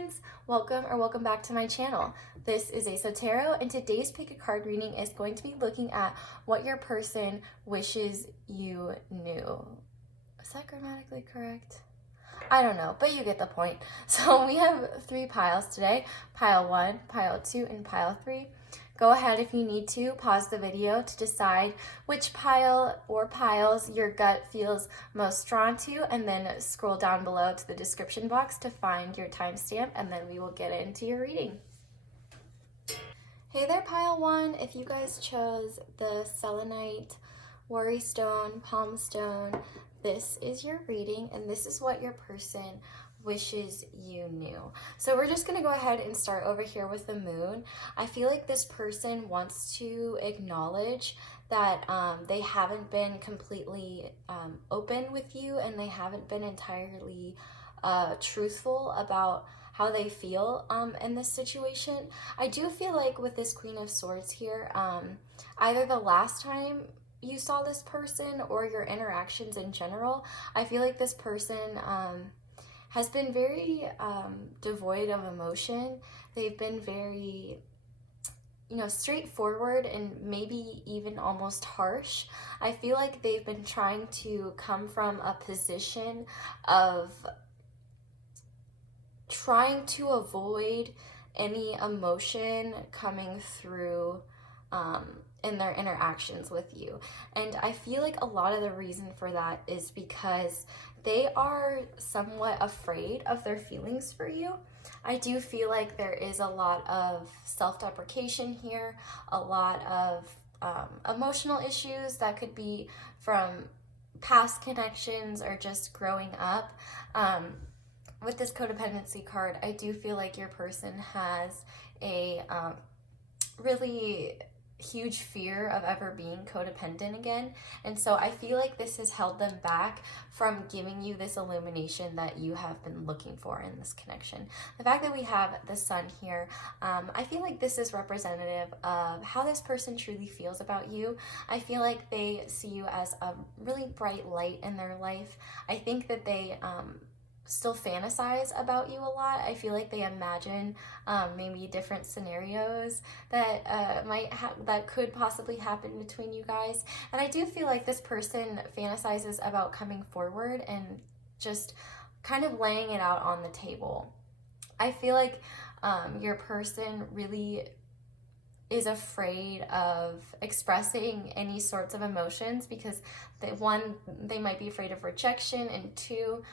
friends! Welcome back to my channel. This is Ace Tarot, and today's pick a card reading is going to be looking at what your person wishes you knew. Is that grammatically correct? I don't know, but you get the point. So we have 3 piles today, pile 1, pile 2, and pile 3. Go ahead if you need to, pause the video to decide which pile or piles your gut feels most drawn to, and then scroll down below to the description box to find your timestamp, and then we will get into your reading. Hey there, pile 1. If you guys chose the selenite, worry stone, palm stone, this is your reading, and this is what your person wishes you knew. So we're just going to go ahead and start over here with the moon. I feel like this person wants to acknowledge that they haven't been completely open with you, and they haven't been entirely truthful about how they feel in this situation. I do feel like with this Queen of Swords here, either the last time you saw this person or your interactions in general, I feel like this person has been very devoid of emotion. They've been very, straightforward and maybe even almost harsh. I feel like they've been trying to come from a position of trying to avoid any emotion coming through in their interactions with you. And I feel like a lot of the reason for that is because they are somewhat afraid of their feelings for you. I do feel like there is a lot of self-deprecation here, a lot of emotional issues that could be from past connections or just growing up. With this codependency card, I do feel like your person has a really huge fear of ever being codependent again, and so I feel like this has held them back from giving you this illumination that you have been looking for in this connection. The fact that we have the sun here, I feel like this is representative of how this person truly feels about you. I feel like they see you as a really bright light in their life. I think that they still fantasize about you a lot. I feel like they imagine maybe different scenarios that that could possibly happen between you guys. And I do feel like this person fantasizes about coming forward and just kind of laying it out on the table. I feel like your person really is afraid of expressing any sorts of emotions because they might be afraid of rejection, and 2,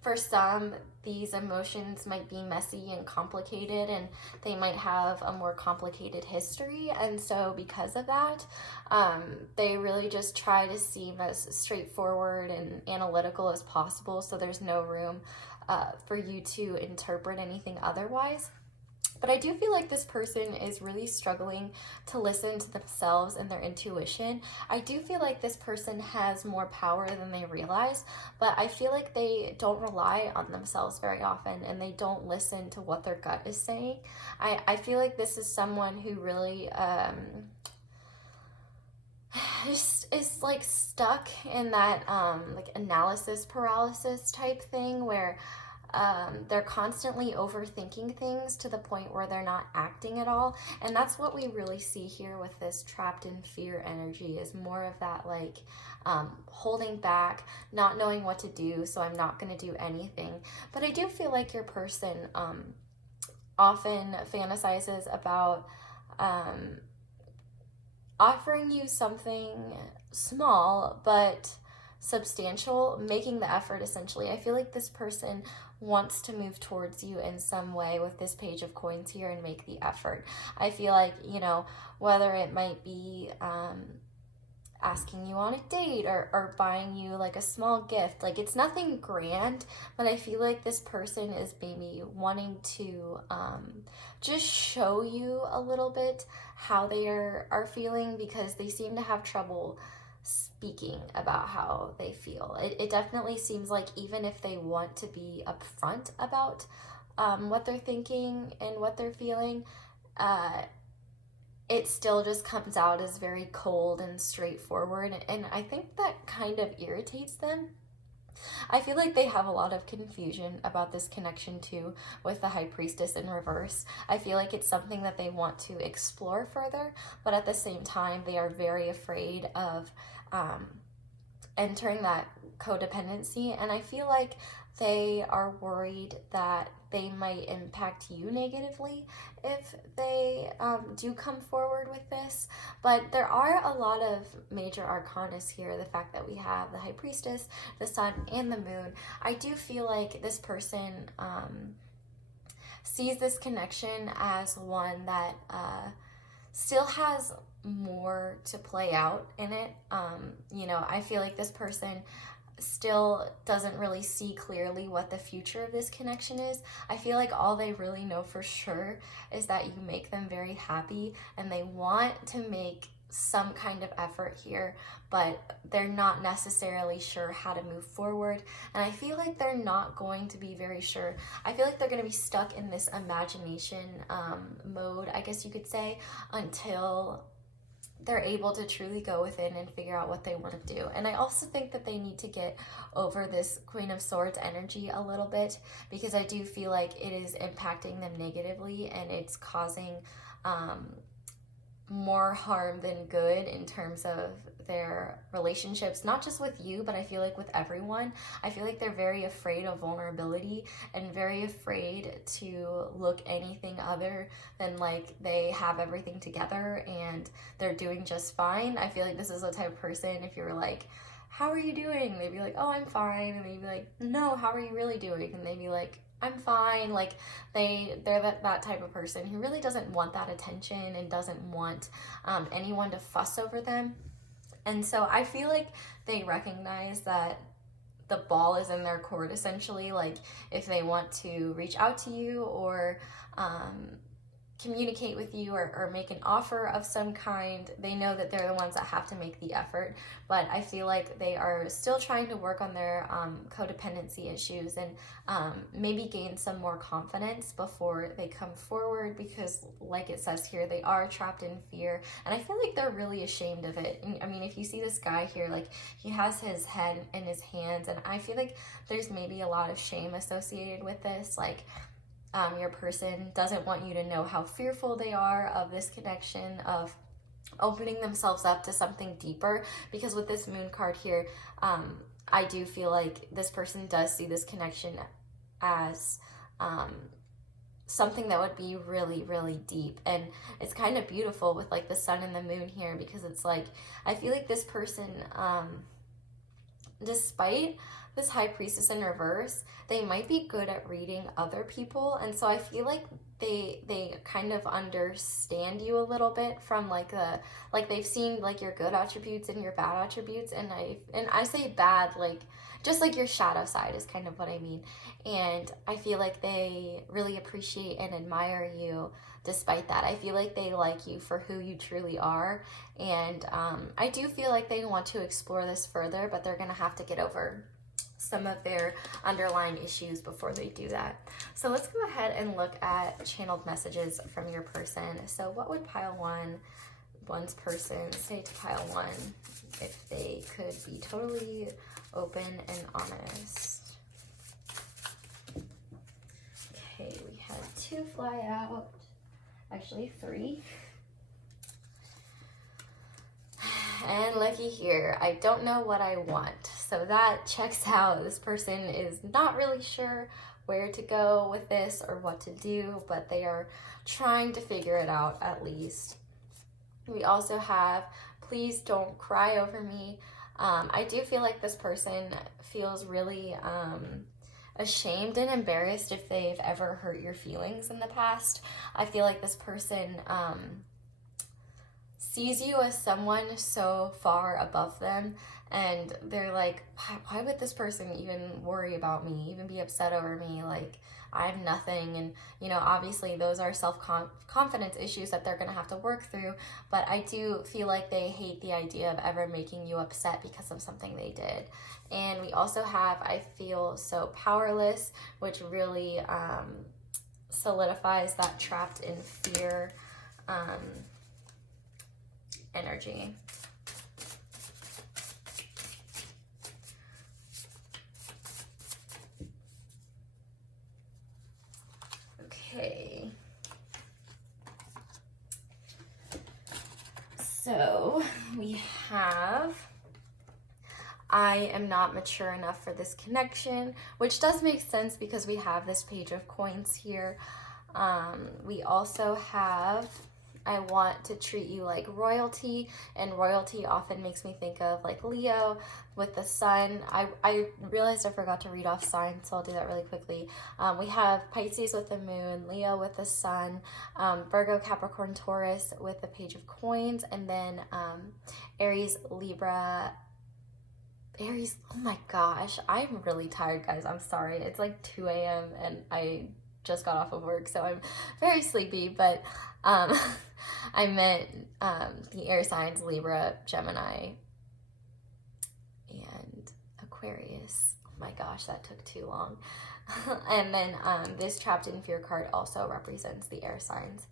for some, these emotions might be messy and complicated, and they might have a more complicated history, and so because of that, they really just try to seem as straightforward and analytical as possible, so there's no room for you to interpret anything otherwise. But I do feel like this person is really struggling to listen to themselves and their intuition. I do feel like this person has more power than they realize, but I feel like they don't rely on themselves very often, and they don't listen to what their gut is saying. I feel like this is someone who really is like stuck in that like analysis paralysis type thing where they're constantly overthinking things to the point where they're not acting at all. And that's what we really see here with this trapped in fear energy, is more of that like holding back, not knowing what to do, so I'm not going to do anything. But I do feel like your person often fantasizes about offering you something small but substantial, making the effort essentially. I feel like this person wants to move towards you in some way with this Page of Coins here and make the effort. I feel like, whether it might be asking you on a date or buying you like a small gift, like it's nothing grand, but I feel like this person is maybe wanting to just show you a little bit how they are feeling, because they seem to have trouble speaking about how they feel. It definitely seems like even if they want to be upfront about what they're thinking and what they're feeling, it still just comes out as very cold and straightforward, and I think that kind of irritates them. I feel like they have a lot of confusion about this connection too with the High Priestess in reverse. I feel like it's something that they want to explore further, but at the same time, they are very afraid of entering that codependency. And I feel like they are worried that they might impact you negatively if they do come forward with this. But there are a lot of major arcanas here. The fact that we have the High Priestess, the Sun, and the Moon. I do feel like this person sees this connection as one that still has more to play out in it. I feel like this person still doesn't really see clearly what the future of this connection is. I feel like all they really know for sure is that you make them very happy, and they want to make some kind of effort here, but they're not necessarily sure how to move forward. And I feel like they're not going to be very sure. I feel like they're going to be stuck in this imagination mode, I guess you could say, until they're able to truly go within and figure out what they want to do. And I also think that they need to get over this Queen of Swords energy a little bit, because I do feel like it is impacting them negatively, and it's causing more harm than good in terms of their relationships, not just with you, but I feel like with everyone. I feel like they're very afraid of vulnerability and very afraid to look anything other than like they have everything together and they're doing just fine. I feel like this is the type of person, if you're like, how are you doing? They'd be like, oh, I'm fine. And they'd be like, no, how are you really doing? And they'd be like, I'm fine. Like they're that type of person who really doesn't want that attention and doesn't want anyone to fuss over them. And so I feel like they recognize that the ball is in their court, essentially. Like if they want to reach out to you or communicate with you or make an offer of some kind, they know that they're the ones that have to make the effort. But I feel like they are still trying to work on their codependency issues and maybe gain some more confidence before they come forward, because like it says here, they are trapped in fear, and I feel like they're really ashamed of it. And I mean, if you see this guy here, like he has his head in his hands, and I feel like there's maybe a lot of shame associated with this. Like your person doesn't want you to know how fearful they are of this connection, of opening themselves up to something deeper, because with this Moon card here, I do feel like this person does see this connection as something that would be really, really deep. And it's kind of beautiful with like the Sun and the Moon here, because it's like, I feel like this person, despite this High Priestess in reverse, they might be good at reading other people, and so I feel like they kind of understand you a little bit from like they've seen like your good attributes and your bad attributes, and I say bad like just like your shadow side is kind of what I mean. And I feel like they really appreciate and admire you despite that. I feel like they like you for who you truly are, and I do feel like they want to explore this further, but they're gonna have to get over some of their underlying issues before they do that. So let's go ahead and look at channeled messages from your person. So what would one's person say to pile one if they could be totally open and honest? Okay, we had 2 fly out, actually 3. And looky here, I don't know what I want. So that checks out. This person is not really sure where to go with this or what to do, but they are trying to figure it out at least. We also have, please don't cry over me. I do feel like this person feels really ashamed and embarrassed if they've ever hurt your feelings in the past. I feel like this person sees you as someone so far above them, and they're like, why would this person even worry about me, even be upset over me? Like, I have nothing. And obviously those are self-confidence issues that they're gonna have to work through, but I do feel like they hate the idea of ever making you upset because of something they did. And we also have, I feel so powerless, which really solidifies that trapped in fear energy. So we have, I am not mature enough for this connection, which does make sense because we have this Page of Coins here. We also have, I want to treat you like royalty, and royalty often makes me think of like Leo with the sun. I realized I forgot to read off signs, so I'll do that really quickly. We have Pisces with the moon, Leo with the sun, Virgo, Capricorn, Taurus with the Page of Coins, and then Aries, Libra, Aries. Oh my gosh, I'm really tired, guys. I'm sorry. It's like 2 a.m. and I just got off of work, so I'm very sleepy, but I meant the air signs Libra, Gemini, and Aquarius. Oh my gosh, that took too long. And then this Trapped in Fear card also represents the air signs.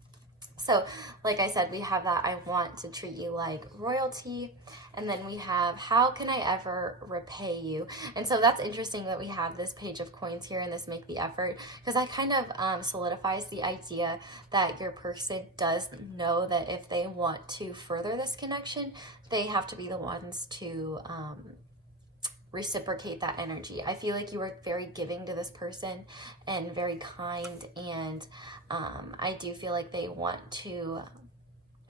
So, like I said, we have that I want to treat you like royalty. And then we have, how can I ever repay you? And so that's interesting that we have this Page of Coins here and this make the effort, because that kind of solidifies the idea that your person does know that if they want to further this connection, they have to be the ones to reciprocate that energy. I feel like you are very giving to this person and very kind, and I do feel like they want to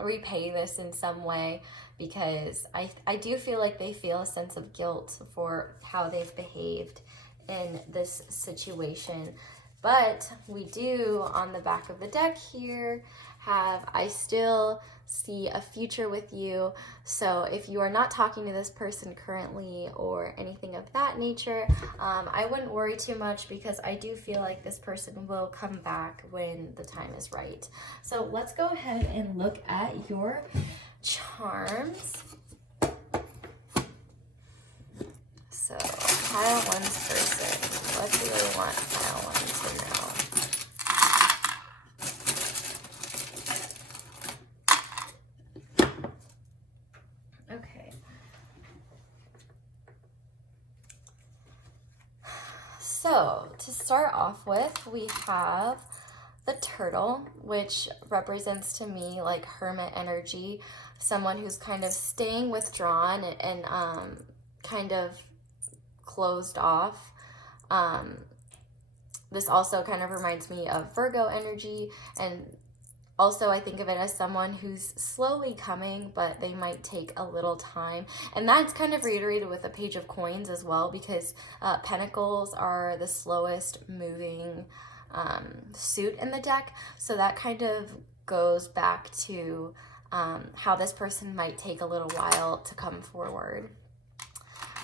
repay this in some way, because I do feel like they feel a sense of guilt for how they've behaved in this situation. But we do, on the back of the deck here, have, I still see a future with you. So if you are not talking to this person currently or anything of that nature, I wouldn't worry too much, because I do feel like this person will come back when the time is right. So let's go ahead and look at your charms. So pile one's person. What do we want pile one to know? So to start off with, we have the turtle, which represents to me like hermit energy, someone who's kind of staying withdrawn and kind of closed off. This also kind of reminds me of Virgo energy, and also I think of it as someone who's slowly coming, but they might take a little time. And that's kind of reiterated with the Page of Coins as well, because Pentacles are the slowest moving suit in the deck. So that kind of goes back to how this person might take a little while to come forward.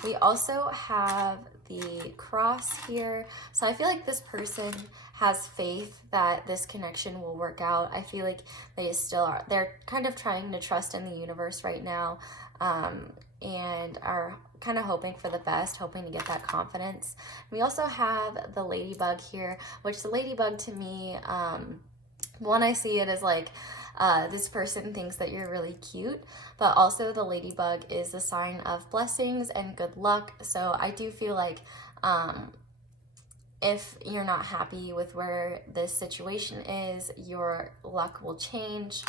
We also have the cross here. So I feel like this person has faith that this connection will work out. I feel like they still are. They're kind of trying to trust in the universe right now, and are kind of hoping for the best, hoping to get that confidence. We also have the ladybug here, which the ladybug to me, one, I see it as like, this person thinks that you're really cute, but also the ladybug is a sign of blessings and good luck. So I do feel like if you're not happy with where this situation is, your luck will change.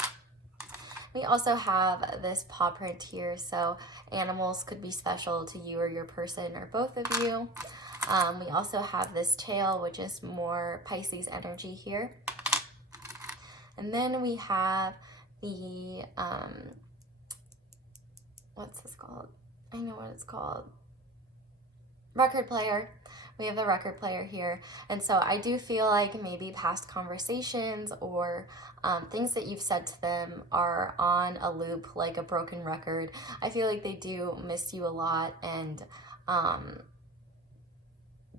We also have this paw print here, so animals could be special to you or your person or both of you. We also have this tail, which is more Pisces energy here. And then we have the, what's this called? I know what it's called. Record player. We have the record player here. And so I do feel like maybe past conversations or things that you've said to them are on a loop, like a broken record. I feel like they do miss you a lot, and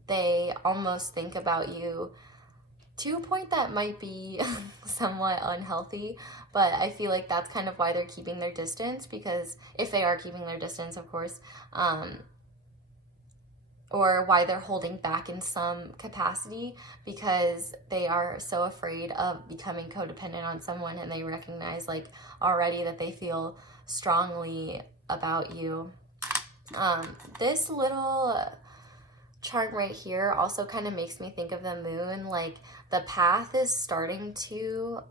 they almost think about you to a point that might be somewhat unhealthy, but I feel like that's kind of why they're keeping their distance, because if they are keeping their distance, of course, or why they're holding back in some capacity, because they are so afraid of becoming codependent on someone, and they recognize like already that they feel strongly about you. This little charm right here also kind of makes me think of the moon. Like the path is starting to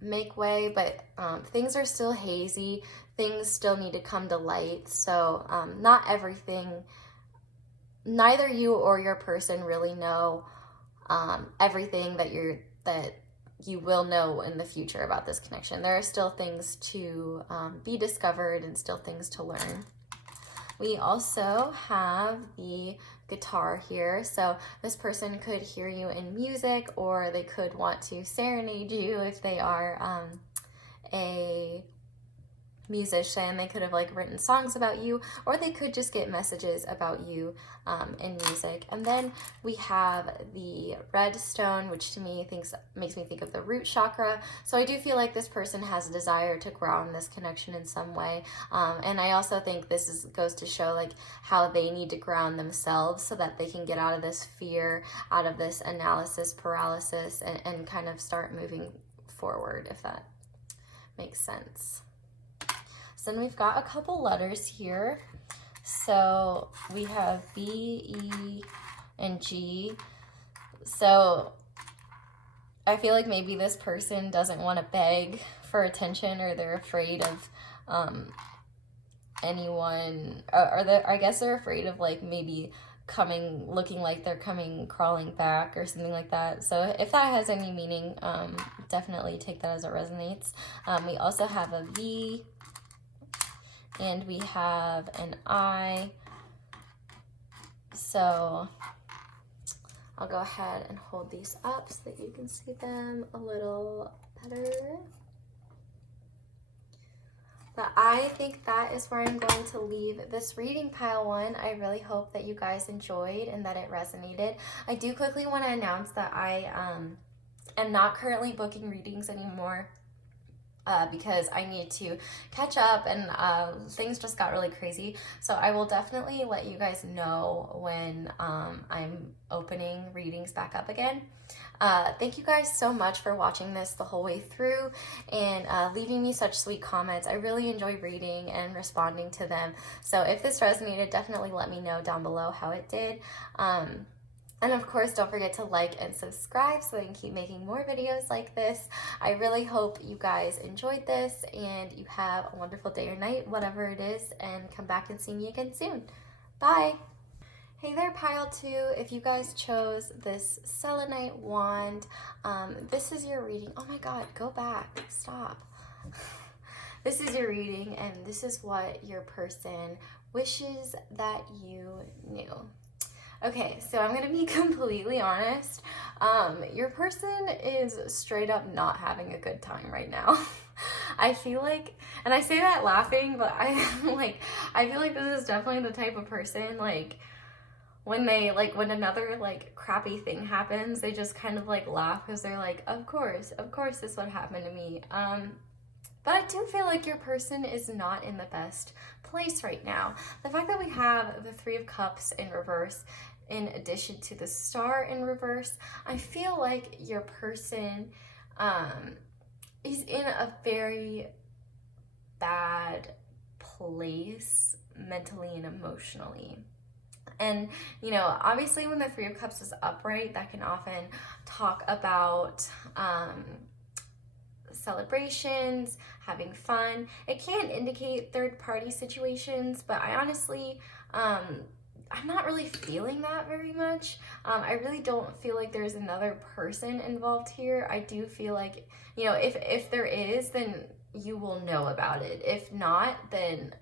make way, but things are still hazy. Things still need to come to light. So not everything, neither you or your person really know everything that you will know in the future about this connection. There are still things to be discovered and still things to learn. We also have the guitar here. So this person could hear you in music, or they could want to serenade you if they are a musician. They could have like written songs about you, or they could just get messages about you in music. And then we have the red stone, which to me makes me think of the root chakra. So I do feel like this person has a desire to ground this connection in some way, and I also think this goes to show like how they need to ground themselves so that they can get out of this fear, out of this analysis paralysis, and kind of start moving forward, if that makes sense. So then we've got a couple letters here. So we have B, E, and G. So I feel like maybe this person doesn't want to beg for attention, or they're afraid of anyone, I guess they're afraid of like maybe looking like they're coming crawling back or something like that. So if that has any meaning, definitely take that as it resonates. We also have a V, and we have an I. So I'll go ahead and hold these up so that you can see them a little better. But I think that is where I'm going to leave this reading, pile one. I really hope that you guys enjoyed and that it resonated. I do quickly want to announce that I am not currently booking readings anymore. Because I need to catch up, and things just got really crazy. So I will definitely let you guys know when I'm opening readings back up again. Thank you guys so much for watching this the whole way through and leaving me such sweet comments. I really enjoy reading and responding to them. So if this resonated, definitely let me know down below how it did. And of course, don't forget to like and subscribe so I can keep making more videos like this. I really hope you guys enjoyed this and you have a wonderful day or night, whatever it is, and come back and see me again soon. Bye! Hey there, pile two. If you guys chose this selenite wand, this is your reading. Oh my god, go back. Stop. This is your reading, and this is what your person wishes that you knew. Okay, so I'm gonna be completely honest. Your person is straight up not having a good time right now. I feel like, and I say that laughing, but I feel like this is definitely the type of person, like, when another like crappy thing happens, they just kind of like laugh because they're like, of course this would happen to me. But I do feel like your person is not in the best place right now. The fact that we have the Three of Cups in reverse in addition to the Star in reverse, I feel like your person is in a very bad place mentally and emotionally. And, you know, obviously when the Three of Cups is upright, that can often talk about celebrations, having fun. It can indicate third-party situations, but I honestly, I'm not really feeling that very much. I really don't feel like there's another person involved here. I do feel like, you know, if there is, then you will know about it. If not, then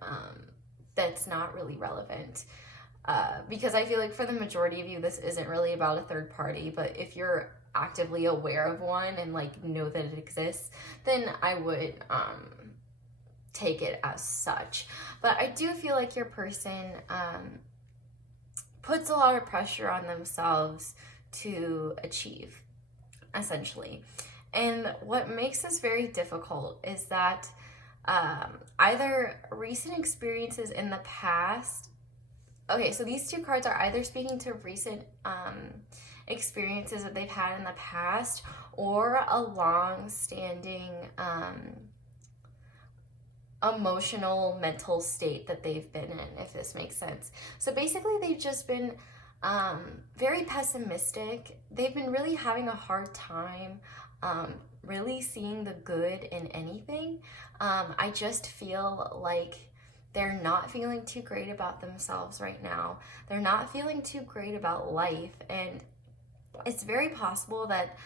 that's not really relevant. Because I feel like for the majority of you, this isn't really about a third party, but if you're actively aware of one and like know that it exists, then I would take it as such. But I do feel like your person puts a lot of pressure on themselves to achieve, essentially. And what makes this very difficult is that either recent experiences in the past. Okay, so these two cards are either speaking to recent experiences that they've had in the past, or a long-standing emotional, mental state that they've been in, if this makes sense. So basically, they've just been very pessimistic. They've been really having a hard time really seeing the good in anything. I just feel like they're not feeling too great about themselves right now. They're not feeling too great about life. And it's very possible that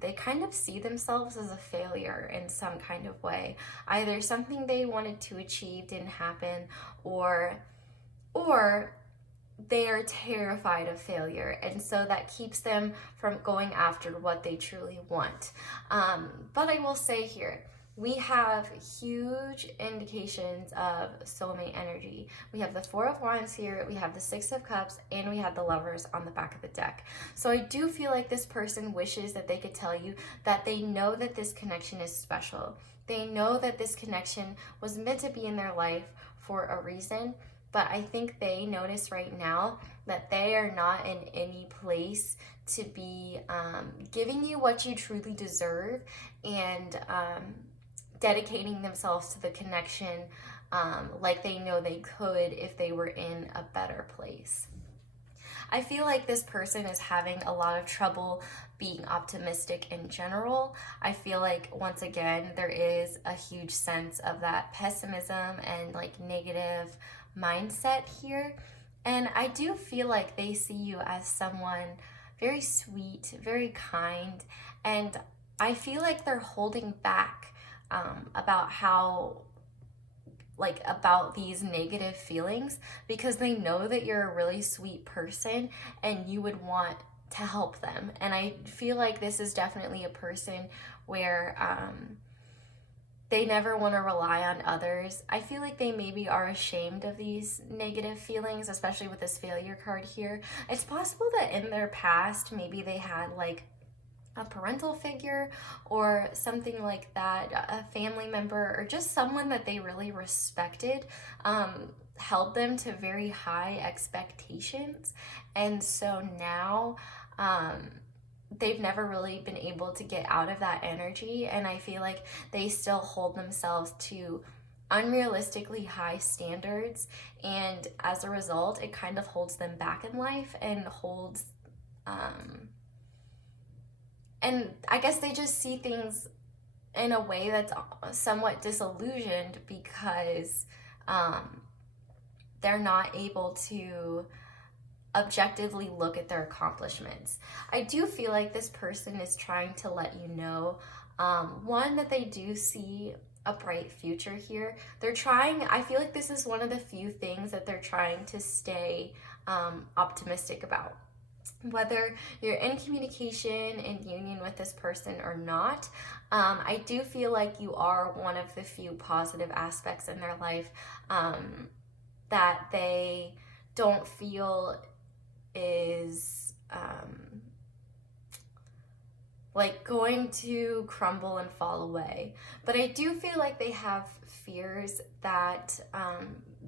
they kind of see themselves as a failure in some kind of way. Either something they wanted to achieve didn't happen, or they are terrified of failure, and so that keeps them from going after what they truly want. But I will say here, we have huge indications of soulmate energy. We have the Four of Wands here, we have the Six of Cups, and we have the Lovers on the back of the deck. So I do feel like this person wishes that they could tell you that they know that this connection is special. They know that this connection was meant to be in their life for a reason, but I think they notice right now that they are not in any place to be giving you what you truly deserve and dedicating themselves to the connection like they know they could if they were in a better place. I feel like this person is having a lot of trouble being optimistic in general. I feel like, once again, there is a huge sense of that pessimism and like negative mindset here. And I do feel like they see you as someone very sweet, very kind, and I feel like they're holding back about these negative feelings because they know that you're a really sweet person and you would want to help them. And I feel like this is definitely a person where they never want to rely on others. I feel like they maybe are ashamed of these negative feelings, especially with this failure card here. It's possible that in their past, maybe they had like a parental figure or something like that, a family member, or just someone that they really respected, held them to very high expectations. And so now they've never really been able to get out of that energy. And I feel like they still hold themselves to unrealistically high standards. And as a result, it kind of holds them back in life and holds, and I guess they just see things in a way that's somewhat disillusioned because they're not able to objectively look at their accomplishments. I do feel like this person is trying to let you know, one, that they do see a bright future here. They're trying, I feel like this is one of the few things that they're trying to stay optimistic about. Whether you're in communication and union with this person or not, I do feel like you are one of the few positive aspects in their life that they don't feel is like going to crumble and fall away. But I do feel like they have fears that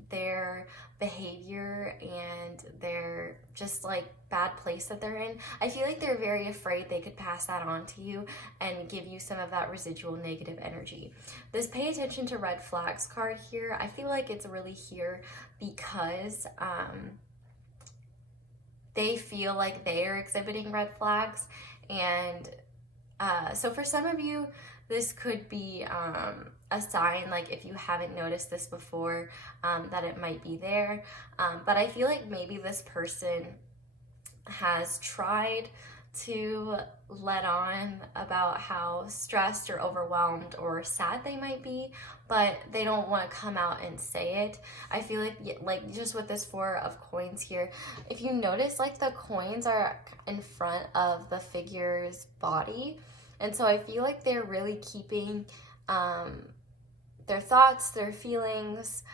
their behavior and their just like bad place that they're in, I feel like they're very afraid they could pass that on to you and give you some of that residual negative energy. This pay attention to red flags card here, I feel like it's really here because they feel like they are exhibiting red flags. And so for some of you, this could be a sign, like if you haven't noticed this before, that it might be there. But I feel like maybe this person has tried to let on about how stressed or overwhelmed or sad they might be, but they don't want to come out and say it. I feel like just with this Four of Coins here, if you notice, like the coins are in front of the figure's body. And so I feel like they're really keeping their thoughts, their feelings,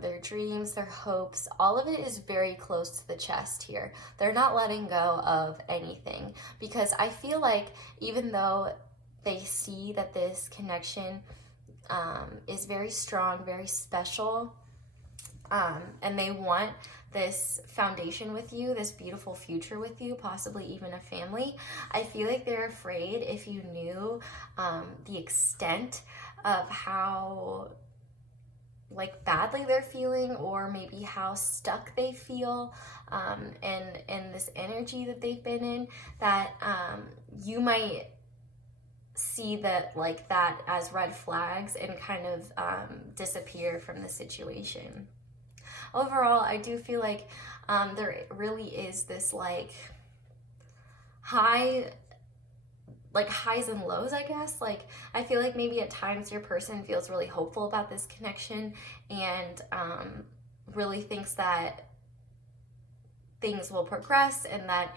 their dreams, their hopes, all of it is very close to the chest here. They're not letting go of anything because I feel like even though they see that this connection is very strong, very special, and they want this foundation with you, this beautiful future with you, possibly even a family, I feel like they're afraid if you knew the extent of how like badly they're feeling, or maybe how stuck they feel in this energy that they've been in, that you might see that like that as red flags and kind of disappear from the situation. Overall, I do feel like there really is this like highs and lows, I guess. Like, I feel like maybe at times your person feels really hopeful about this connection and really thinks that things will progress and that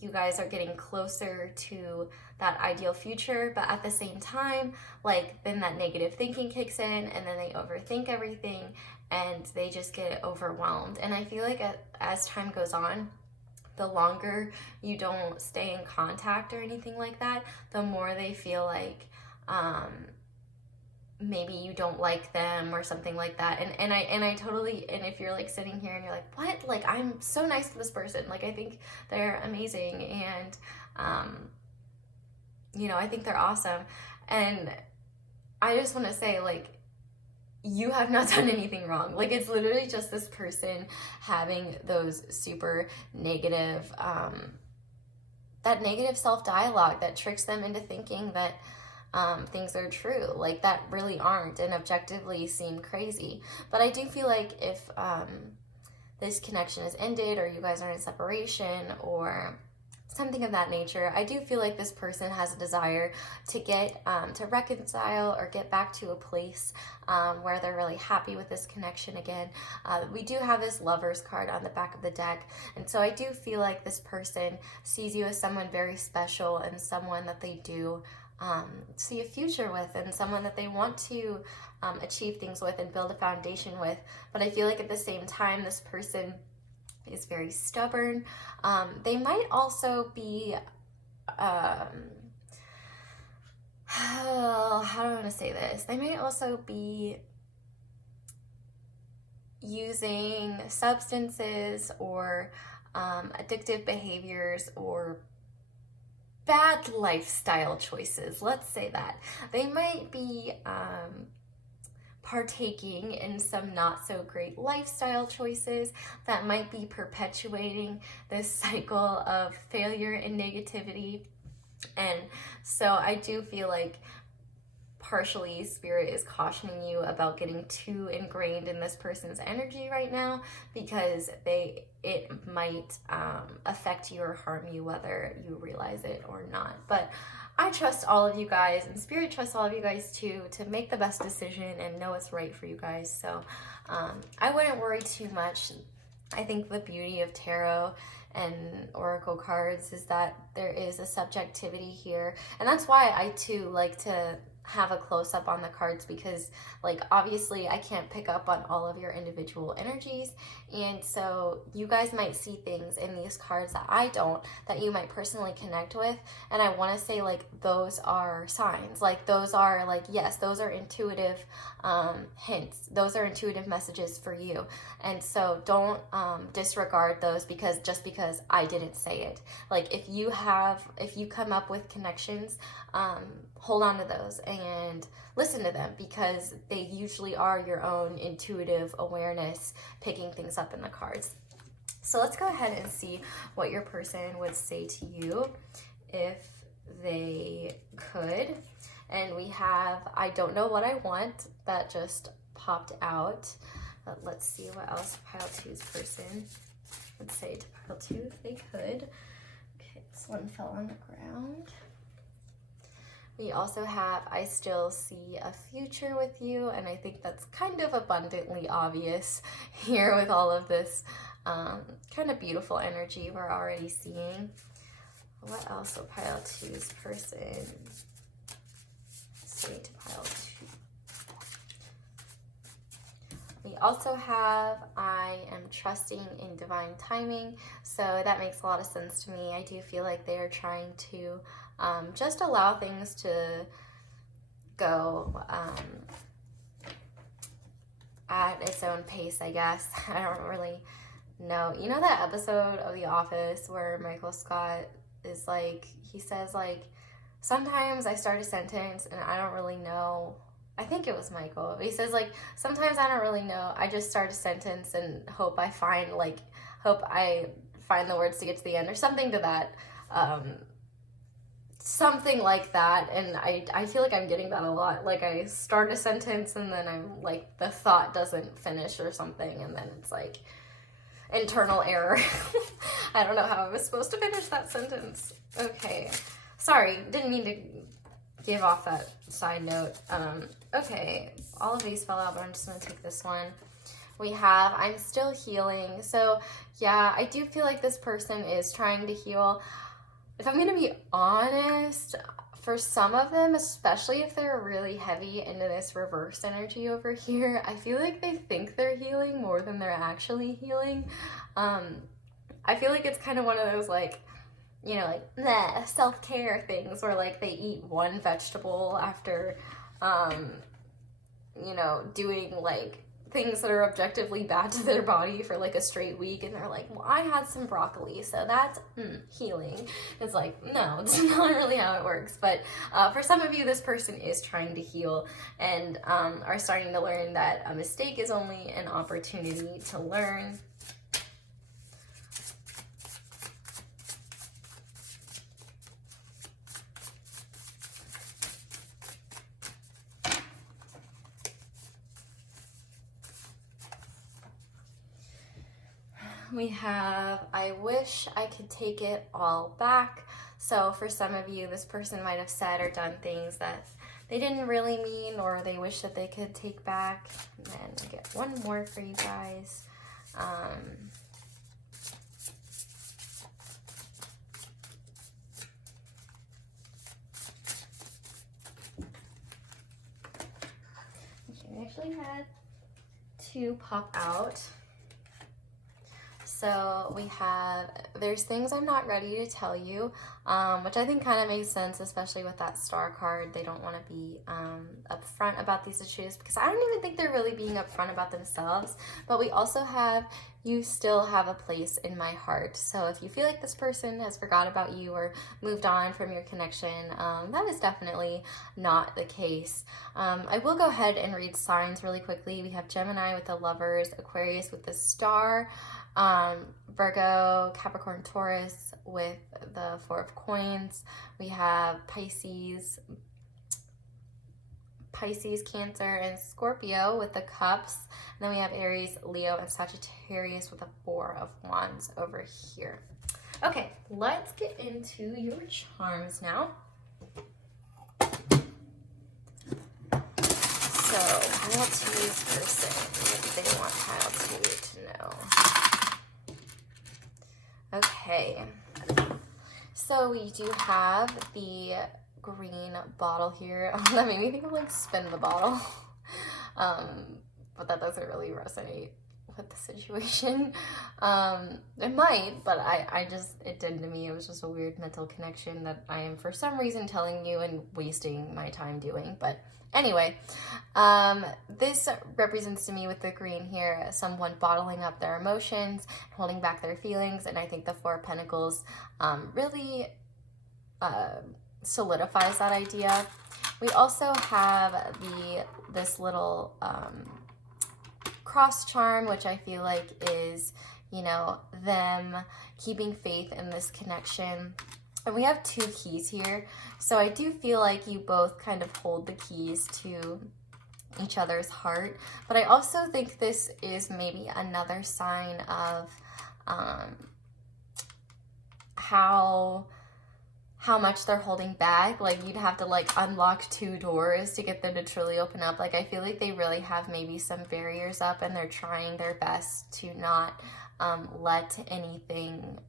you guys are getting closer to that ideal future. But at the same time, like, then that negative thinking kicks in and then they overthink everything and they just get overwhelmed. And I feel like as time goes on, the longer you don't stay in contact or anything like that, the more they feel like maybe you don't like them or something like that. And I totally, and if you're like sitting here and you're like, what? Like, I'm so nice to this person. Like, I think they're amazing. And, I think they're awesome. And I just want to say, like, you have not done anything wrong. Like, it's literally just this person having those super negative, that negative self-dialogue that tricks them into thinking that things are true, like, that really aren't and objectively seem crazy. But I do feel like if this connection has ended or you guys are in separation or something of that nature, I do feel like this person has a desire to get to reconcile or get back to a place where they're really happy with this connection again. We do have this Lovers card on the back of the deck, and so I do feel like this person sees you as someone very special and someone that they do see a future with and someone that they want to achieve things with and build a foundation with. But I feel like at the same time, this person is very stubborn. They might also be, how do I want to say this? They might also be using substances or addictive behaviors or bad lifestyle choices. Let's say that. They might be partaking in some not so great lifestyle choices that might be perpetuating this cycle of failure and negativity. And so I do feel like partially Spirit is cautioning you about getting too ingrained in this person's energy right now, because it might affect you or harm you whether you realize it or not. But I trust all of you guys, and Spirit trusts all of you guys too, to make the best decision and know what's right for you guys. So I wouldn't worry too much. I think the beauty of tarot and oracle cards is that there is a subjectivity here, and that's why I too like to have a close-up on the cards, because like obviously I can't pick up on all of your individual energies, and so you guys might see things in these cards that I don't, that you might personally connect with. And I want to say, like, those are signs, like those are like, yes, those are intuitive hints, those are intuitive messages for you. And so don't disregard those because I didn't say it. Like, if you come up with connections, hold on to those and listen to them, because they usually are your own intuitive awareness picking things up in the cards. So let's go ahead and see what your person would say to you if they could. And we have I don't know what I want, that just popped out. But let's see what else pile two's person would say to pile two if they could. Okay, this one fell on the ground. We also have I still see a future with you, and I think that's kind of abundantly obvious here with all of this kind of beautiful energy we're already seeing. What else will pile two's person say to pile two? We also have I am trusting in divine timing, so that makes a lot of sense to me. I do feel like they are trying to just allow things to go at its own pace, I guess. I don't really know. You know that episode of The Office where Michael Scott is like, he says like, sometimes I start a sentence and I don't really know. I think it was Michael. He says like, sometimes I don't really know. I just start a sentence and hope I find the words to get to the end, or something to something like that. And I feel like I'm getting that a lot. Like I start a sentence and then I'm like, the thought doesn't finish or something, and then it's like internal error. I don't know how I was supposed to finish that sentence. Okay, sorry, didn't mean to give off that side note. Okay, all of these fell out, but I'm just gonna take this one. We have I'm still healing. So yeah, I do feel like this person is trying to heal. If I'm gonna be honest, for some of them, especially if they're really heavy into this reverse energy over here, I feel like they think they're healing more than they're actually healing. I feel like it's kind of one of those like, you know, like self-care things where like they eat one vegetable after, you know, doing like things that are objectively bad to their body for like a straight week, and they're like, well, I had some broccoli, so that's healing. It's like, no, it's not really how it works. But for some of you, this person is trying to heal and are starting to learn that a mistake is only an opportunity to learn. We have, I wish I could take it all back. So for some of you, this person might have said or done things that they didn't really mean, or they wish that they could take back. And then I get one more for you guys. Okay, I actually had two pop out. So we have, there's things I'm not ready to tell you, which I think kind of makes sense, especially with that star card. They don't want to be upfront about these issues, because I don't even think they're really being upfront about themselves. But we also have, you still have a place in my heart. So if you feel like this person has forgot about you or moved on from your connection, that is definitely not the case. I will go ahead and read signs really quickly. We have Gemini with the Lovers, Aquarius with the Star, Virgo, Capricorn, Taurus with the Four of Coins. We have Pisces, Cancer, and Scorpio with the Cups. And then we have Aries, Leo, and Sagittarius with the Four of Wands over here. Okay, let's get into your charms now. So, what do this person, what do they want pile 2 to know? Okay, so we do have the green bottle here. That made me think of like spin the bottle, but that doesn't really resonate with the situation. It might, but it did to me. It was just a weird mental connection that I am for some reason telling you and wasting my time doing. But anyway, this represents to me with the green here someone bottling up their emotions, holding back their feelings, and I think the Four of Pentacles really solidifies that idea. We also have this little cross charm, which I feel like is, you know, them keeping faith in this connection. And we have 2 keys here. So I do feel like you both kind of hold the keys to each other's heart. But I also think this is maybe another sign of how much they're holding back. Like you'd have to like unlock 2 doors to get them to truly open up. Like I feel like they really have maybe some barriers up, and they're trying their best to not let anything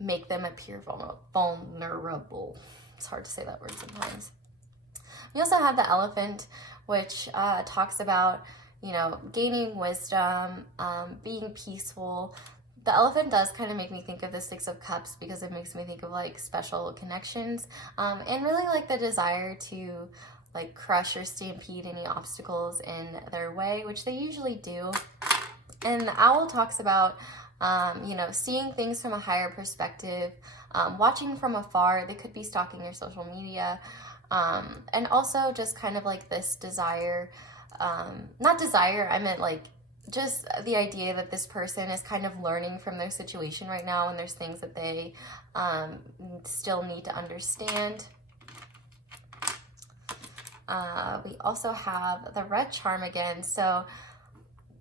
make them appear vulnerable. It's hard to say that word sometimes. We also have the Elephant, which talks about, you know, gaining wisdom, being peaceful. The Elephant does kind of make me think of the Six of Cups, because it makes me think of like special connections, and really like the desire to like crush or stampede any obstacles in their way, which they usually do. And the Owl talks about you know, seeing things from a higher perspective, watching from afar. They could be stalking your social media, and also just kind of like this desire, not desire, I meant like just the idea that this person is kind of learning from their situation right now, and there's things that they still need to understand. We also have the red charm again. So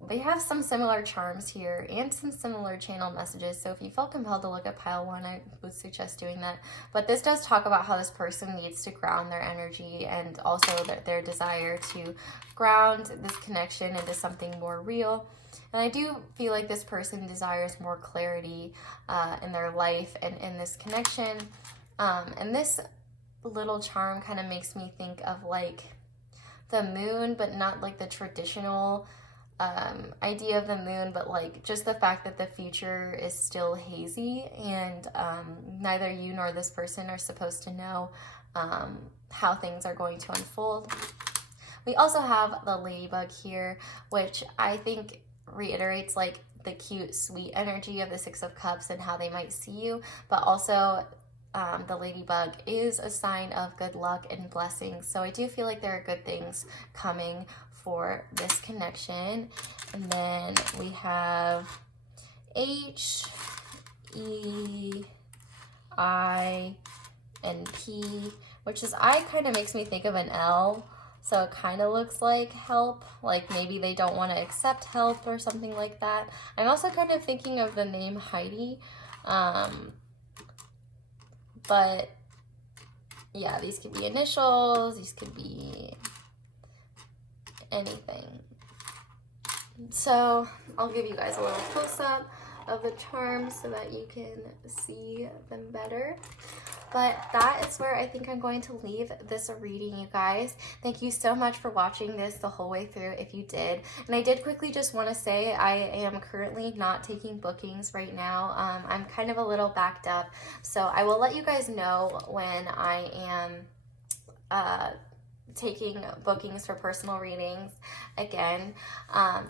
they have some similar charms here and some similar channel messages. So if you felt compelled to look at pile 1, I would suggest doing that. But this does talk about how this person needs to ground their energy, and also their desire to ground this connection into something more real. And I do feel like this person desires more clarity in their life and in this connection. And this little charm kind of makes me think of like the moon, but not like the traditional idea of the moon, but like just the fact that the future is still hazy, and neither you nor this person are supposed to know how things are going to unfold. We also have the ladybug here, which I think reiterates like the cute, sweet energy of the Six of Cups and how they might see you, but also the ladybug is a sign of good luck and blessings. So I do feel like there are good things coming for this connection. And then we have H, E, I, and P, which is I kind of makes me think of an L. So it kind of looks like help, like maybe they don't want to accept help or something like that. I'm also kind of thinking of the name Heidi. But yeah, these could be initials, these could be anything. So I'll give you guys a little close-up of the charms so that you can see them better. But that is where I think I'm going to leave this reading, you guys. Thank you so much for watching this the whole way through if you did. And I did quickly just want to say I am currently not taking bookings right now. I'm kind of a little backed up. So I will let you guys know when I am taking bookings for personal readings again.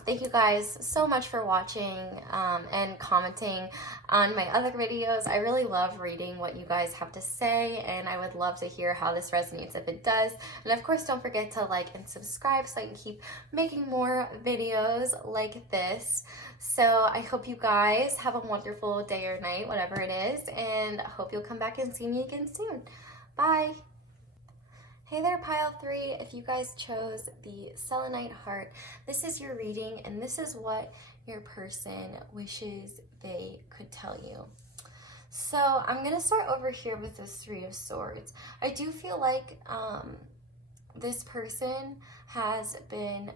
Thank you guys so much for watching and commenting on my other videos. I really love reading what you guys have to say, and I would love to hear how this resonates if it does. And of course, don't forget to like and subscribe so I can keep making more videos like this. So I hope you guys have a wonderful day or night, whatever it is, and I hope you'll come back and see me again soon. Bye! Hey there, Pile 3. If you guys chose the Selenite Heart, this is your reading, and this is what your person wishes they could tell you. So I'm going to start over here with this Three of Swords. I do feel like this person has been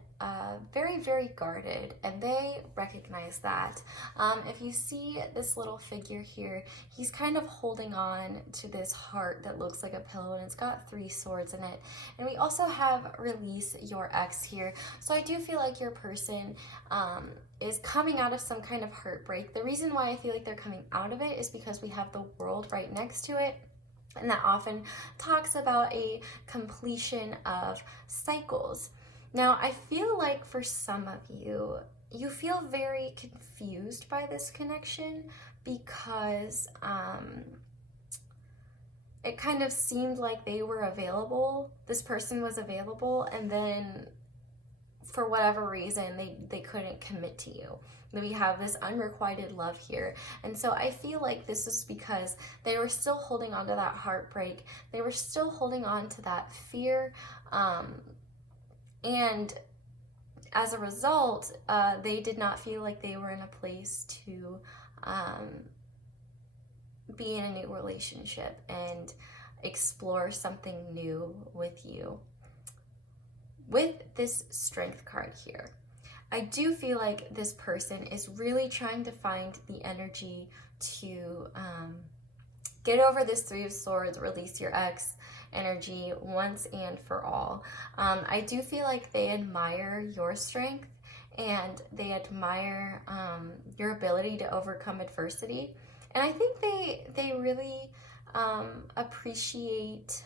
very, very guarded, and they recognize that. If you see this little figure here, he's kind of holding on to this heart that looks like a pillow, and it's got 3 swords in it. And we also have release your ex here. So I do feel like your person is coming out of some kind of heartbreak. The reason why I feel like they're coming out of it is because we have the World right next to it. And that often talks about a completion of cycles. Now, I feel like for some of you, you feel very confused by this connection because it kind of seemed like they were available. This person was available, and then for whatever reason, they couldn't commit to you. We have this unrequited love here. And so I feel like this is because they were still holding on to that heartbreak. They were still holding on to that fear. And as a result, they did not feel like they were in a place to be in a new relationship and explore something new with you. With this Strength card here, I do feel like this person is really trying to find the energy to get over this Three of Swords, release your ex energy once and for all. I do feel like they admire your strength, and they admire your ability to overcome adversity. And I think they really appreciate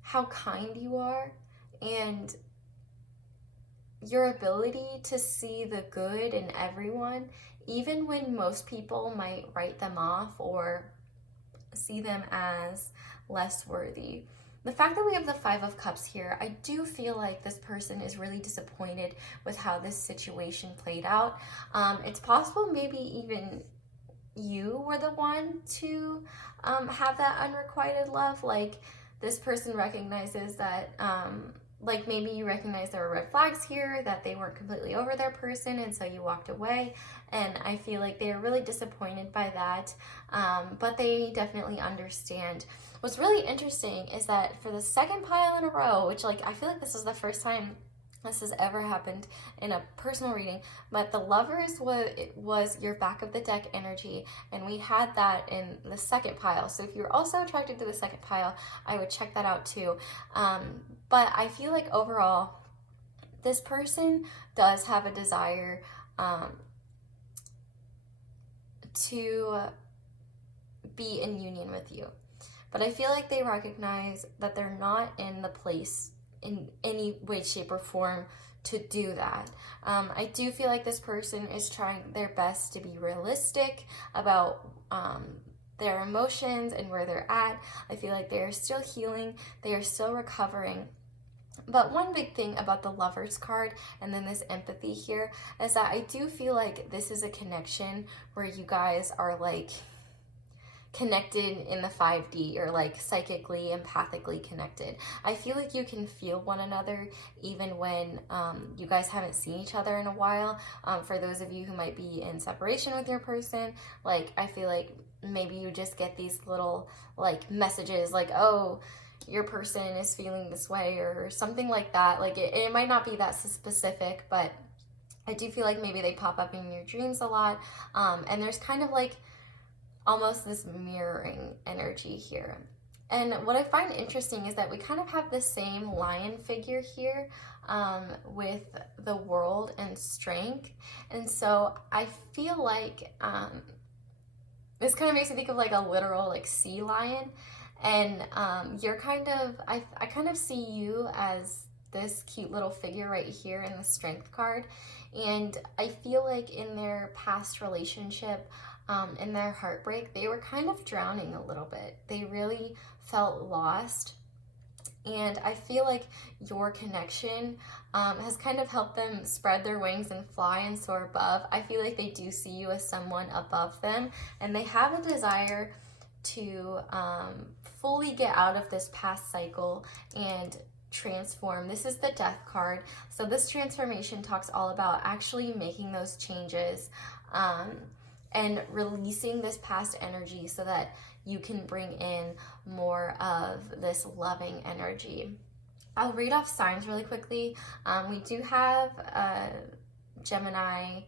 how kind you are and your ability to see the good in everyone, even when most people might write them off or see them as less worthy. the fact that we have the Five of Cups here, I do feel like this person is really disappointed with how this situation played out. It's possible maybe even you were the one to have that unrequited love. Like, this person recognizes that, like, maybe you recognize there were red flags here, that they weren't completely over their person, and so you walked away. And I feel like they are really disappointed by that, but they definitely understand. What's really interesting is that for the second pile in a row, which, like, I feel like this is the first time this has ever happened in a personal reading, but the Lovers was your back of the deck energy, and we had that in the second pile. So if you're also attracted to the second pile, I would check that out too. But I feel like overall, this person does have a desire to be in union with you. But I feel like they recognize that they're not in the place in any way, shape, or form to do that. I do feel like this person is trying their best to be realistic about their emotions and where they're at. I feel like they are still healing, they are still recovering. But one big thing about the Lovers card and then this empathy here is that I do feel like this is a connection where you guys are like connected in the 5D, or like psychically, empathically connected. I feel like you can feel one another even when you guys haven't seen each other in a while. For those of you who might be in separation with your person, like, I feel like maybe you just get these little like messages like, oh, your person is feeling this way, or something like that. Like, it might not be that specific, but I do feel like maybe they pop up in your dreams a lot. And there's kind of like almost this mirroring energy here. And what I find interesting is that we kind of have the same lion figure here with the World and Strength. And so I feel like this kind of makes me think of like a literal like sea lion. And you're kind of, I kind of see you as this cute little figure right here in the Strength card. And I feel like in their past relationship, in their heartbreak, they were kind of drowning a little bit. They really felt lost. And I feel like your connection has kind of helped them spread their wings and fly and soar above. I feel like they do see you as someone above them, and they have a desire to fully get out of this past cycle and transform. This is the Death card. So this transformation talks all about actually making those changes and releasing this past energy so that you can bring in more of this loving energy. I'll read off signs really quickly. We do have Gemini,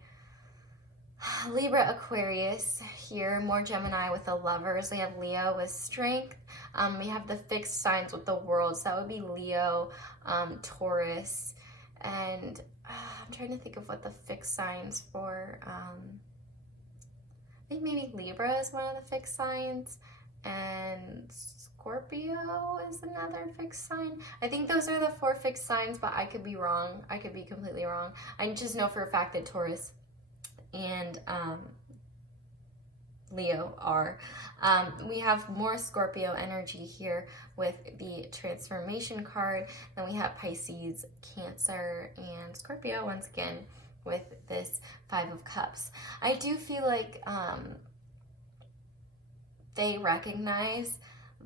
Libra, Aquarius here, more Gemini with the Lovers. We have Leo with Strength. We have the fixed signs with the World, so that would be Leo, Taurus, and I'm trying to think of what the fixed signs for, I think maybe Libra is one of the fixed signs, and Scorpio is another fixed sign. I think those are the 4 fixed signs, but I could be wrong. I could be completely wrong. I just know for a fact that Taurus and Leo are. We have more Scorpio energy here with the transformation card. Then we have Pisces, Cancer, and Scorpio once again with this 5 of Cups. I do feel like they recognize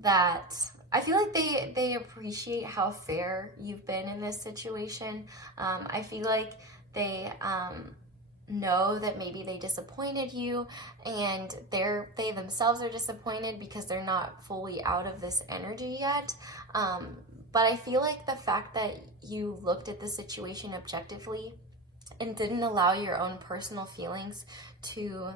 that. I feel like they appreciate how fair you've been in this situation. I feel like they know that maybe they disappointed you, and they themselves are disappointed because they're not fully out of this energy yet. But I feel like the fact that you looked at the situation objectively and didn't allow your own personal feelings to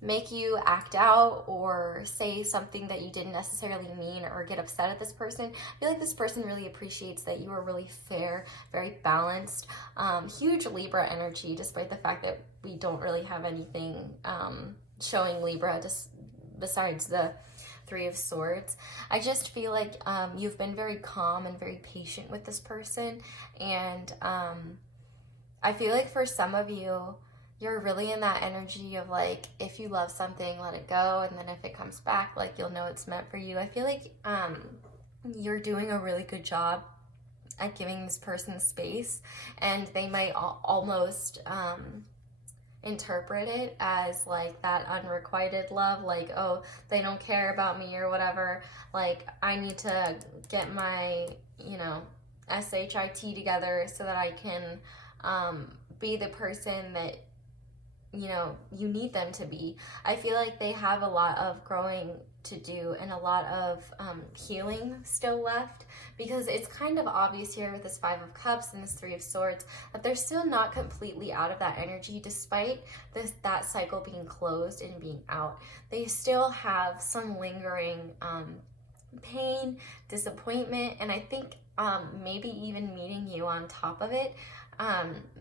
make you act out or say something that you didn't necessarily mean or get upset at this person. I feel like this person really appreciates that you are really fair, very balanced. Huge Libra energy, despite the fact that we don't really have anything showing Libra just besides the 3 of Swords. I just feel like you've been very calm and very patient with this person, and I feel like for some of you, you're really in that energy of like, if you love something, let it go, and then if it comes back, like, you'll know it's meant for you. I feel like you're doing a really good job at giving this person space, and they might almost interpret it as like that unrequited love, like, oh, they don't care about me or whatever, like I need to get my, you know, SHIT together so that I can be the person that, you know, you need them to be. I feel like they have a lot of growing to do and a lot of healing still left, because it's kind of obvious here with this Five of Cups and this Three of Swords that they're still not completely out of that energy. Despite that cycle being closed and being out, they still have some lingering pain, disappointment, and I think maybe even meeting you on top of it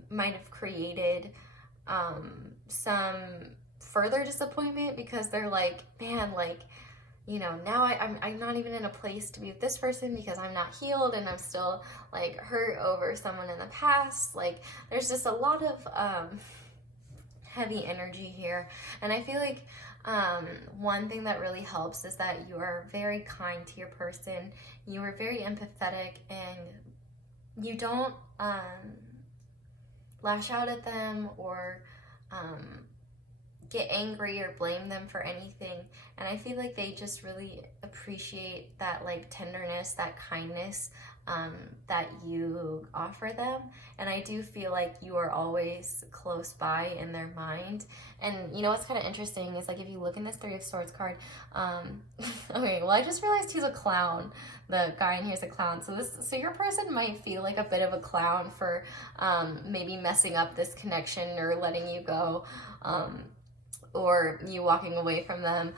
might have created some further disappointment, because they're like, man, like, you know, now I'm not even in a place to be with this person because I'm not healed and I'm still like hurt over someone in the past. Like, there's just a lot of heavy energy here, and I feel like one thing that really helps is that you are very kind to your person, you are very empathetic, and you don't lash out at them or get angry or blame them for anything. And I feel like they just really appreciate that like tenderness, that kindness that you offer them. And I do feel like you are always close by in their mind. And you know what's kind of interesting is like, if you look in this Three of Swords card, okay, well, I just realized he's a clown. The guy in here is a clown. So your person might feel like a bit of a clown for maybe messing up this connection or letting you go, or you walking away from them.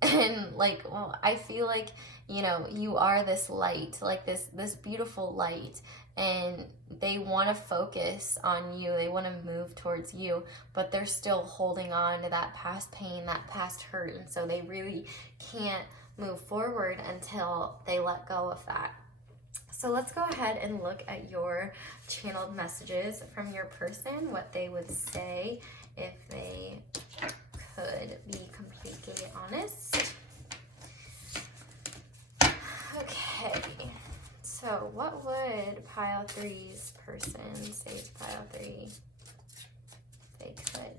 And like, well, I feel like, you know, you are this light, like this beautiful light, and they want to focus on you, they want to move towards you, but they're still holding on to that past pain, that past hurt, and so they really can't move forward until they let go of that. So let's go ahead and look at your channeled messages from your person, what they would say if they could be completely honest. Okay, so what would pile three's person say to pile three if they could?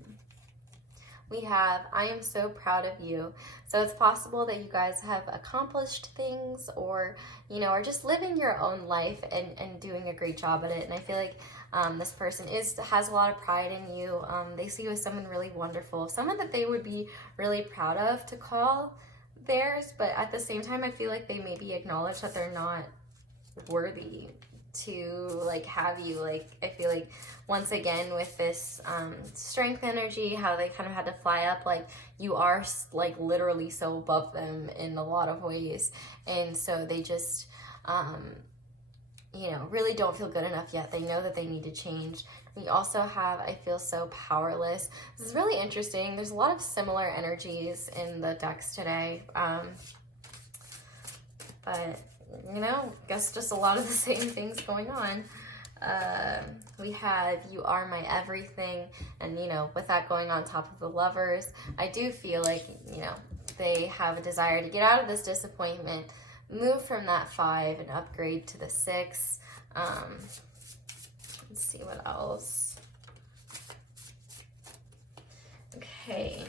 We have, I am so proud of you. So it's possible that you guys have accomplished things, or, you know, are just living your own life and doing a great job at it. And I feel like this person has a lot of pride in you. They see you as someone really wonderful, someone that they would be really proud of to call theirs, but at the same time, I feel like they maybe acknowledge that they're not worthy to like have you. Like, I feel like once again with this strength energy, how they kind of had to fly up, like you are like literally so above them in a lot of ways, and so they just you know, really don't feel good enough yet. They know that they need to change. We also have, I feel so powerless. This is really interesting. There's a lot of similar energies in the decks today. But, you know, I guess just a lot of the same things going on. We have, you are my everything. And, you know, with that going on top of the Lovers, I do feel like, you know, they have a desire to get out of this disappointment, move from that 5 and upgrade to the 6. Let's see what else. Okay.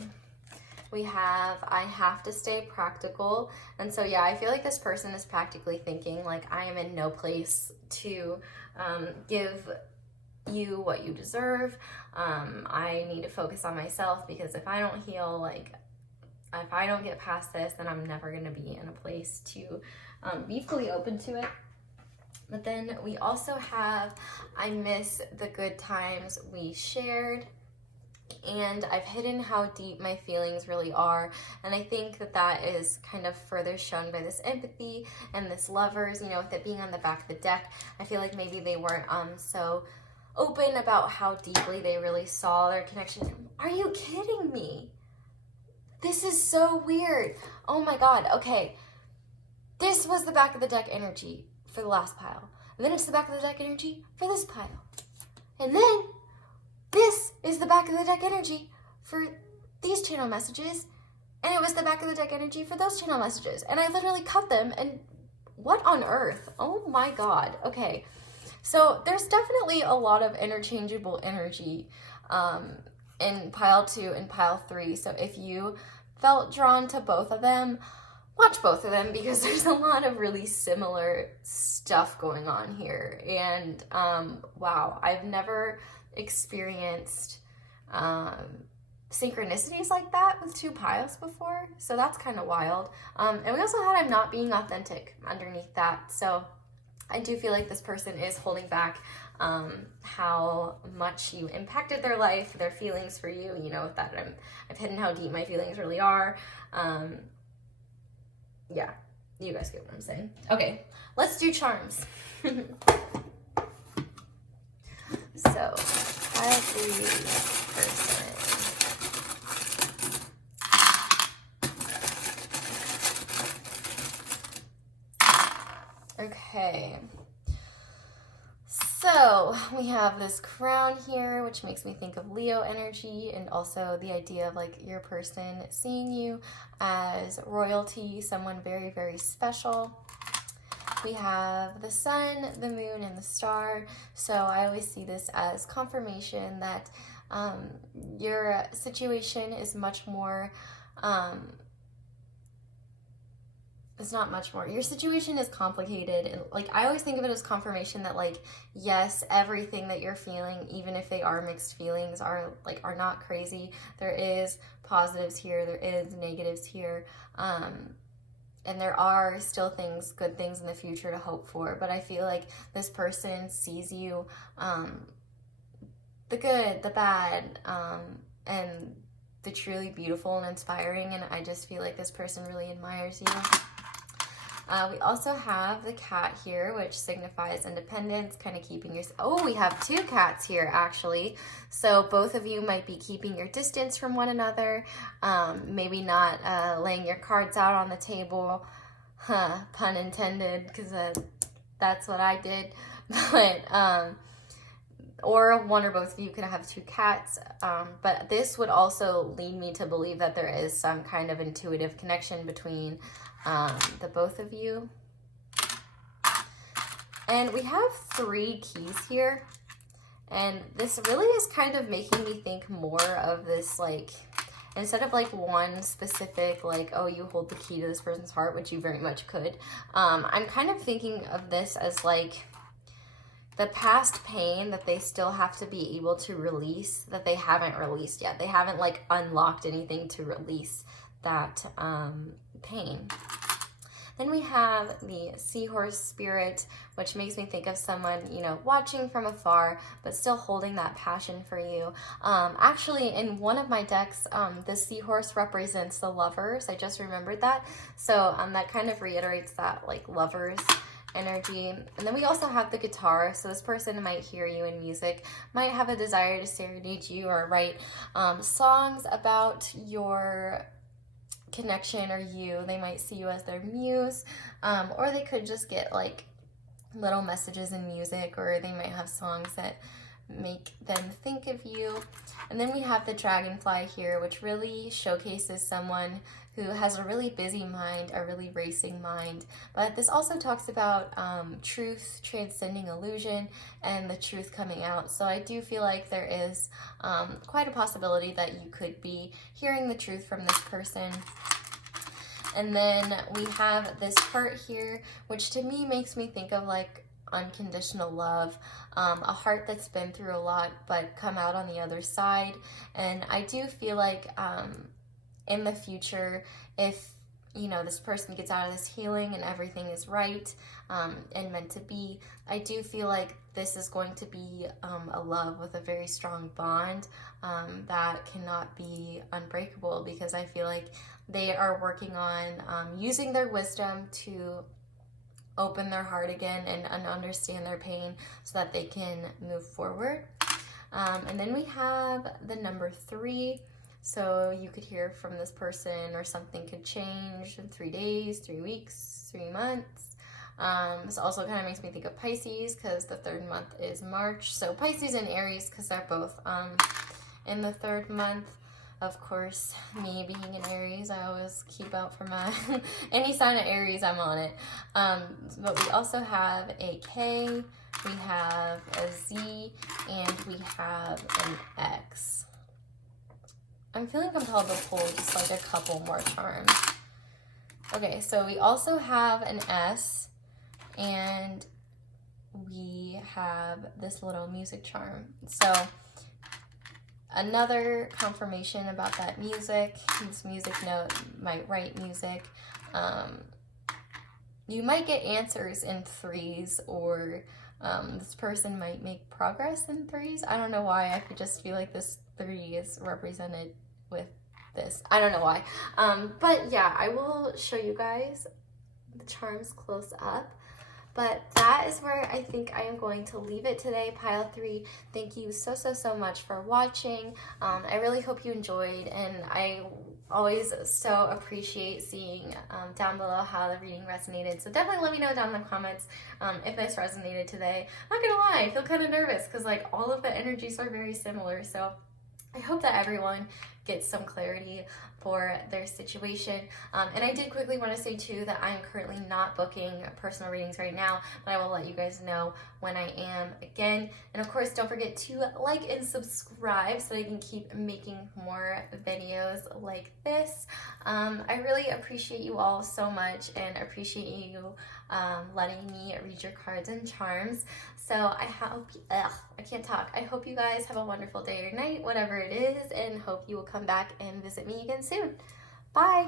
We have, I have to stay practical. And so, yeah, I feel like this person is practically thinking, like, I am in no place to give you what you deserve. I need to focus on myself, because if I don't heal, like, if I don't get past this, then I'm never going to be in a place to be fully open to it. But then we also have, I miss the good times we shared, and I've hidden how deep my feelings really are. And I think that that is kind of further shown by this empathy and this Lovers, you know, with it being on the back of the deck. I feel like maybe they weren't so open about how deeply they really saw their connection. Are you kidding me? This is so weird. Oh my God. Okay. This was the back of the deck energy for the last pile. And then it's the back of the deck energy for this pile. And then this is the back of the deck energy for these channel messages, and it was the back of the deck energy for those channel messages. And I literally cut them, and what on earth? Oh my God. Okay. So there's definitely a lot of interchangeable energy in pile 2 and pile 3. So if you felt drawn to both of them, watch both of them, because there's a lot of really similar stuff going on here. And wow, I've never experienced synchronicities like that with 2 piles before, so that's kind of wild. And we also had I'm not being authentic underneath that, so I do feel like this person is holding back how much you impacted their life, their feelings for you, you know, that I've hidden how deep my feelings really are. Yeah, you guys get what I'm saying. Okay, let's do charms. So, pile 3 person. Okay, so we have this crown here, which makes me think of Leo energy, and also the idea of like your person seeing you as royalty, someone very, very special. We have the sun, the moon, and the star. So I always see this as confirmation that your situation is much more, it's not much more. Your situation is complicated. And like, I always think of it as confirmation that like, yes, everything that you're feeling, even if they are mixed feelings, are not crazy. There is positives here. There is negatives here. And there are still things, good things in the future to hope for. But I feel like this person sees you, the good, the bad, and the truly beautiful and inspiring. And I just feel like this person really admires you. We also have the cat here, which signifies independence, kind of keeping your... Oh, we have 2 cats here, actually. So both of you might be keeping your distance from one another, maybe not laying your cards out on the table, pun intended, because that's what I did. But, or one or both of you could have 2 cats. But this would also lead me to believe that there is some kind of intuitive connection between the both of you. And we have 3 keys here, and this really is kind of making me think more of this, like, instead of like one specific, like, oh, you hold the key to this person's heart, which you very much could. I'm kind of thinking of this as like the past pain that they still have to be able to release, that they haven't released yet. They haven't like unlocked anything to release that pain. Then we have the seahorse spirit, which makes me think of someone, you know, watching from afar, but still holding that passion for you. Actually, in one of my decks, the seahorse represents the lovers. I just remembered that. So that kind of reiterates that, like, lovers energy. And then we also have the guitar. So this person might hear you in music, might have a desire to serenade you or write songs about your connection or you. They might see you as their muse, or they could just get like little messages in music, or they might have songs that make them think of you. And then we have the dragonfly here, which really showcases someone who has a really busy mind, a really racing mind. But this also talks about truth transcending illusion and the truth coming out. So I do feel like there is quite a possibility that you could be hearing the truth from this person. And then we have this heart here, which to me makes me think of like unconditional love, a heart that's been through a lot but come out on the other side. And I do feel like in the future, if you know this person gets out of this healing and everything is right and meant to be, I do feel like this is going to be a love with a very strong bond that cannot be unbreakable, because I feel like they are working on using their wisdom to open their heart again and understand their pain so that they can move forward. And then we have the number 3. So you could hear from this person, or something could change in 3 days, 3 weeks, 3 months. This also kind of makes me think of Pisces because the third month is March. So Pisces and Aries because they're both in the third month. Of course, me being an Aries, I always keep out for my any sign of Aries, I'm on it. But we also have a K, we have a Z, and we have an X. I'm feeling compelled to pull just like a couple more charms. Okay, so we also have an S, and we have this little music charm. So another confirmation about that music, this music note might write music. You might get answers in threes, or this person might make progress in threes. I don't know why. I could just feel like this 3 is represented with this. I don't know why. But yeah, I will show you guys the charms close up. But that is where I think I am going to leave it today, Pile 3. Thank you so much for watching. I really hope you enjoyed, and I always so appreciate seeing down below how the reading resonated. So definitely let me know down in the comments if this resonated today. I'm not gonna lie, I feel kind of nervous because like all of the energies are very similar. So I hope that everyone gets some clarity for their situation. And I did quickly want to say too that I'm currently not booking personal readings right now, but I will let you guys know when I am again. And of course, don't forget to like and subscribe so I can keep making more videos like this. I really appreciate you all so much, and appreciate you letting me read your cards and charms. So I hope, I can't talk. I hope you guys have a wonderful day or night, whatever it is, and hope you will come back and visit me again soon. Bye.